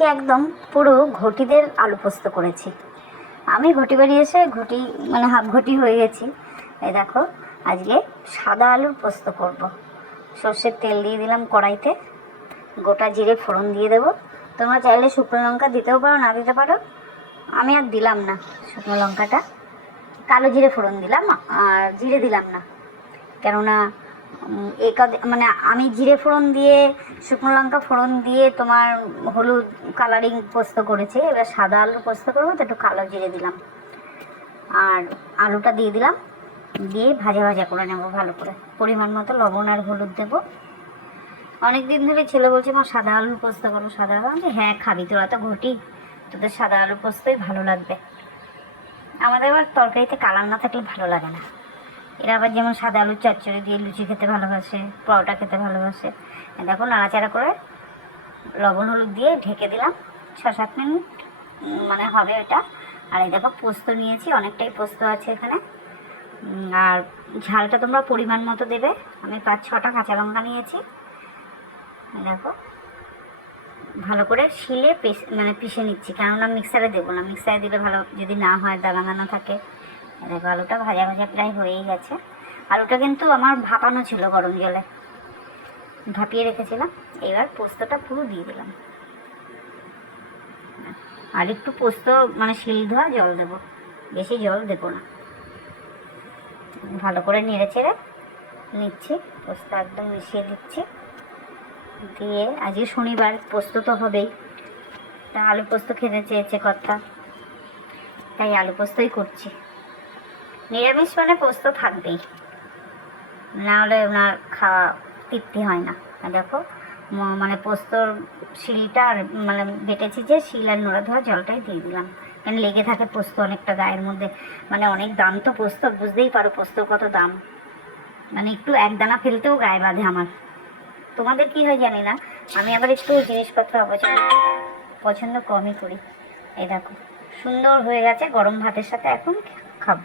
আজকে একদম পুরো ঘটিদের আলু পোস্ত করেছি। আমি ঘটি বাড়ি এসে ঘটি মানে হাফ ঘটি হয়ে গেছি। এই দেখো, আজকে সাদা আলুর পোস্ত করব। সর্ষের তেল দিয়ে দিলাম কড়াইতে। গোটা জিরে ফোড়ন দিয়ে দেবো। তোমরা চাইলে শুকনো লঙ্কা দিতেও পারো, না দিতে পারো। আমি আর দিলাম না শুকনো লঙ্কাটা। কালো জিরে ফোড়ন দিলাম, আর জিরে দিলাম না। কেননা কদ- মানে আমি জিরে ফোড়ন দিয়ে, শুকনো লঙ্কা ফোড়ন দিয়ে তোমার হলুদ কালারিং পোস্ত করেছি। এবার সাদা আলু পোস্ত করব, তো একটু কালো জিরে দিলাম। আর আলুটা দিয়ে দিলাম। দিয়ে ভাজা ভাজা করে নেব ভালো করে। পরিমাণ মতো লবণ আর হলুদ দেবো। অনেক দিন ধরে ছেলে বলছে, মা, সাদা আলু পোস্ত করো, সাদা আলু আমি হ্যাঁ খাবি তোরা তো, ঘটি। তোদের সাদা আলু পোস্তই ভালো লাগবে। আমাদের আবার তরকারিতে কালার না থাকলে ভালো লাগে না। এরা আবার যেমন সাদা আলুর চচ্চড়ি দিয়ে লুচি খেতে ভালোবাসে, পরোটা খেতে ভালোবাসে। দেখো নাড়াচাড়া করে লবণ হলুদ দিয়ে ঢেকে দিলাম ছ সাত মিনিট মানে হবে এটা। আর এই দেখো পোস্ত নিয়েছি, অনেকটাই পোস্ত আছে এখানে। আর ঝালটা তোমরা পরিমাণ মতো দেবে। আমি পাঁচ ছটা কাঁচা লঙ্কা নিয়েছি। দেখো, ভালো করে শিলে মানে পিষে নিচ্ছি, কেননা মিক্সারে দেবো না। মিক্সারে দিলে ভালো, যদি না হয় দানা দানা থাকে। দেখো আলুটা ভাজা ভাজা প্রায় হয়েই গেছে। আলুটা কিন্তু আমার ভাপানো ছিল গরম জলে। ভাপিয়ে রেখেছিলাম, এবার পোস্তটা পুরো দিয়ে দিলাম। আর একটু পোস্ত মানে শিল ধোয়া জল দেবো। বেশি জল দেবো না। ভালো করে নেড়ে চেড়ে নিচ্ছি, পোস্ত একদম মিশিয়ে দিচ্ছি। দিয়ে আজকে শনিবার, পোস্ত তো হবেই। তা আলু পোস্ত খেতে চেয়েছে কথা তাই আলু পোস্তই করছি। নিরামিষ মানে পোস্ত থাকবেই। না হলে ওনার খাওয়া তৃপ্তি হয় না। দেখো মানে পোস্তর শিলটা আর মানে বেটেছি যে শিল আর নোড়া ধোয়া জলটাই দিয়ে দিলাম। কেন লেগে থাকে পোস্ত অনেকটা গায়ের মধ্যে। মানে অনেক দাম তো পোস্ত, বুঝতেই পারো পোস্তর কত দাম। মানে একটু এক দানা ফেলতেও গায়ে বাঁধে আমার। তোমাদের কি হয় জানি না? আমি আবার একটু জিনিসপত্র অপছন্দ পছন্দ কমই করি। এই দেখো, সুন্দর হয়ে গেছে গরম ভাতের সাথে এখন খাব।